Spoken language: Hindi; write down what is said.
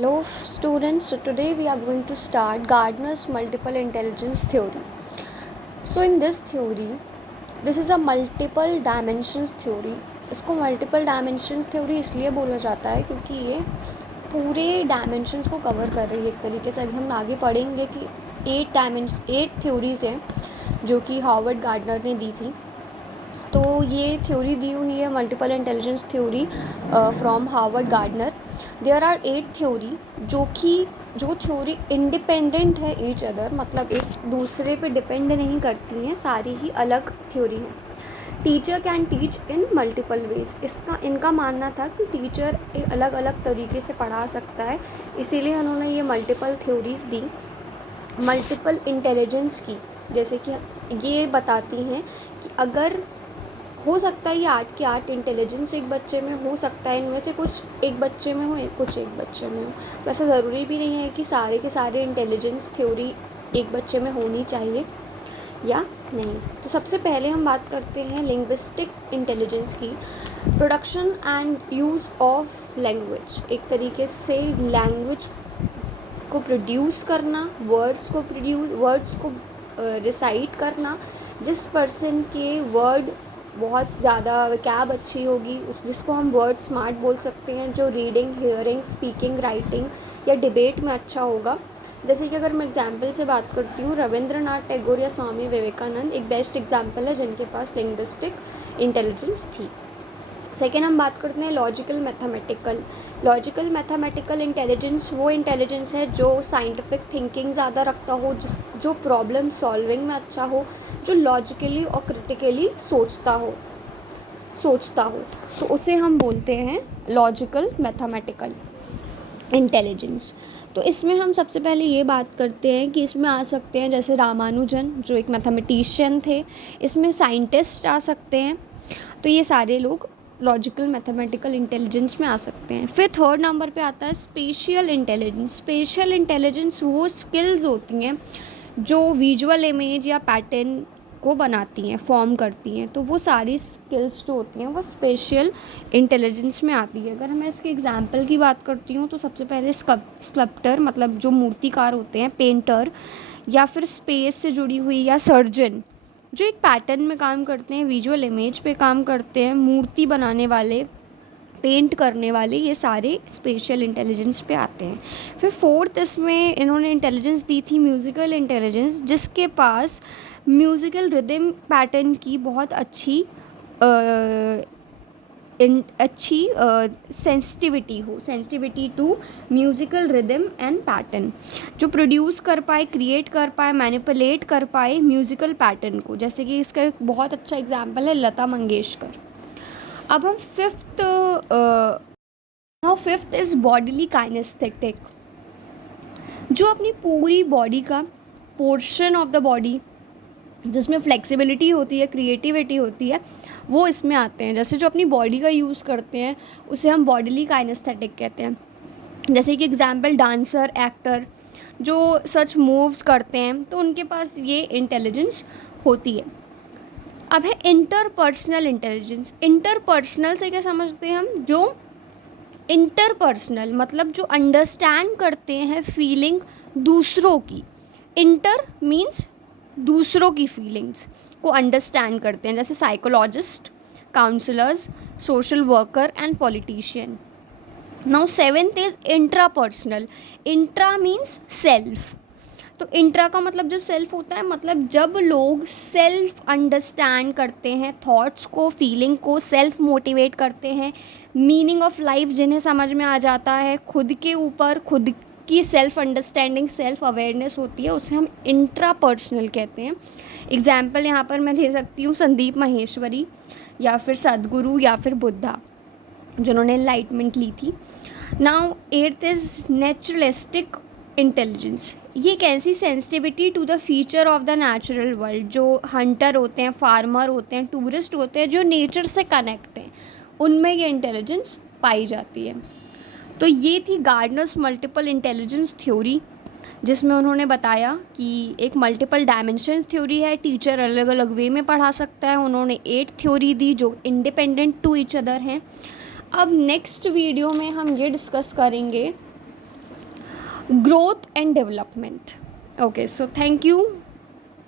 Hello students, so today we are going to start Gardner's multiple intelligence theory. So in this theory, this is a multiple dimensions theory. इसको multiple dimensions theory इसलिए बोला जाता है क्योंकि ये पूरे डायमेंशंस को कवर कर रही है एक तरीके से. अभी हम आगे पढ़ेंगे कि 8 थ्योरीज हैं जो कि हार्वर्ड गार्डनर ने दी थी. तो ये थ्योरी दी हुई है multiple intelligence theory from Harvard Gardner. There are 8 theory जो थ्योरी इंडिपेंडेंट है ईच अदर, मतलब एक दूसरे पे डिपेंड नहीं करती हैं, सारी ही अलग थ्योरी हैं. Teacher can teach in multiple ways. इनका मानना था कि टीचर एक अलग अलग तरीके से पढ़ा सकता है, इसीलिए उन्होंने ये मल्टीपल थ्योरीज दी. मल्टीपल इंटेलिजेंस की जैसे कि ये बताती हैं कि अगर हो सकता है ये 8 के 8 इंटेलिजेंस एक बच्चे में हो सकता है, इनमें से कुछ एक बच्चे में हो, कुछ एक बच्चे में हो. वैसा ज़रूरी भी नहीं है कि सारे के सारे इंटेलिजेंस थ्योरी एक बच्चे में होनी चाहिए या नहीं. तो सबसे पहले हम बात करते हैं लिंग्विस्टिक इंटेलिजेंस की. Production and use of language, एक तरीके से लैंग्वेज को प्रोड्यूस करना, वर्ड्स को रिसाइट करना. जिस पर्सन के वर्ड बहुत ज़्यादा वैकैब अच्छी होगी जिसको हम वर्ड स्मार्ट बोल सकते हैं, जो रीडिंग, हियरिंग, स्पीकिंग, राइटिंग या डिबेट में अच्छा होगा. जैसे कि अगर मैं एग्जांपल से बात करती हूँ, रविंद्रनाथ टैगोर या स्वामी विवेकानंद एक बेस्ट एग्जांपल है जिनके पास लिंग्विस्टिक इंटेलिजेंस थी. सेकेंड हम बात करते हैं लॉजिकल मैथमेटिकल इंटेलिजेंस. वो इंटेलिजेंस है जो साइंटिफिक थिंकिंग ज़्यादा रखता हो, जो प्रॉब्लम सॉल्विंग में अच्छा हो, जो लॉजिकली और क्रिटिकली सोचता हो. तो उसे हम बोलते हैं लॉजिकल मैथमेटिकल इंटेलिजेंस. तो इसमें हम सबसे पहले ये बात करते हैं कि इसमें आ सकते हैं जैसे रामानुजन जो एक मैथमेटिशियन थे. इसमें साइंटिस्ट आ सकते हैं. तो ये सारे लोग लॉजिकल मैथमेटिकल इंटेलिजेंस में आ सकते हैं. फिर थर्ड नंबर पे आता है स्पेशियल इंटेलिजेंस वो स्किल्स होती हैं जो विजुअल इमेज या पैटर्न को बनाती हैं, फॉर्म करती हैं. तो वो सारी स्किल्स जो होती हैं वो स्पेशियल इंटेलिजेंस में आती है. अगर मैं इसके एग्जांपल की बात करती हूँ तो सबसे पहले स्कल्प्टर, मतलब जो मूर्तिकार होते हैं, पेंटर, या फिर स्पेस से जुड़ी हुई, या सर्जन जो एक पैटर्न में काम करते हैं, विजुअल इमेज पे काम करते हैं, मूर्ति बनाने वाले, पेंट करने वाले, ये सारे स्पेशल इंटेलिजेंस पे आते हैं. फिर फोर्थ इसमें इन्होंने इंटेलिजेंस दी थी म्यूज़िकल इंटेलिजेंस, जिसके पास म्यूज़िकल रिदम पैटर्न की बहुत अच्छी sensitivity to musical rhythm and pattern, जो प्रोड्यूस कर पाए, क्रिएट कर पाए, मैनिपुलेट कर पाए म्यूज़िकल पैटर्न को. जैसे कि इसका एक बहुत अच्छा एग्जांपल है लता मंगेशकर. अब हम फिफ्थ इज़ बॉडीली काइनेस्थेटिक, जो अपनी पूरी बॉडी का पोर्शन ऑफ द बॉडी जिसमें फ्लेक्सिबिलिटी होती है, क्रिएटिविटी होती है, वो इसमें आते हैं. जैसे जो अपनी बॉडी का यूज़ करते हैं उसे हम बॉडीली काइनेस्थेटिक कहते हैं. जैसे कि एग्जांपल डांसर, एक्टर जो सच मूव्स करते हैं तो उनके पास ये इंटेलिजेंस होती है. अब है इंटरपर्सनल इंटेलिजेंस. इंटरपर्सनल से क्या समझते हैं हम? जो इंटरपर्सनल मतलब जो अंडरस्टैंड करते हैं फीलिंग दूसरों की. इंटर मीन्स दूसरों की फीलिंग्स को अंडरस्टैंड करते हैं, जैसे psychologist, counsellors, social worker and politician. Now seventh is intrapersonal. Intra means self. तो इंट्रा का मतलब जब सेल्फ होता है, मतलब जब लोग सेल्फ अंडरस्टैंड करते हैं थॉट्स को, फीलिंग को, सेल्फ मोटिवेट करते हैं, मीनिंग ऑफ लाइफ जिन्हें समझ में आ जाता है, खुद के ऊपर खुद की सेल्फ अंडरस्टैंडिंग, सेल्फ अवेयरनेस होती है, उसे हम इंट्रापर्सनल कहते हैं. एग्जाम्पल यहाँ पर मैं दे सकती हूँ संदीप माहेश्वरी, या फिर सदगुरु, या फिर बुद्धा जिन्होंने एनलाइटमेंट ली थी. Now eighth is naturalistic intelligence. ये कैसी sensitivity to the feature of the natural world, जो हंटर होते हैं, फार्मर होते हैं, टूरिस्ट होते हैं, जो नेचर से कनेक्ट हैं, उनमें ये इंटेलिजेंस पाई जाती है. तो ये थी गार्डनर्स मल्टीपल इंटेलिजेंस थ्योरी, जिसमें उन्होंने बताया कि एक मल्टीपल डायमेंशन थ्योरी है, टीचर अलग अलग वे में पढ़ा सकता है. उन्होंने 8 थ्योरी दी जो इंडिपेंडेंट टू ईच अदर हैं. अब नेक्स्ट वीडियो में हम ये डिस्कस करेंगे growth and development. Okay, so thank you.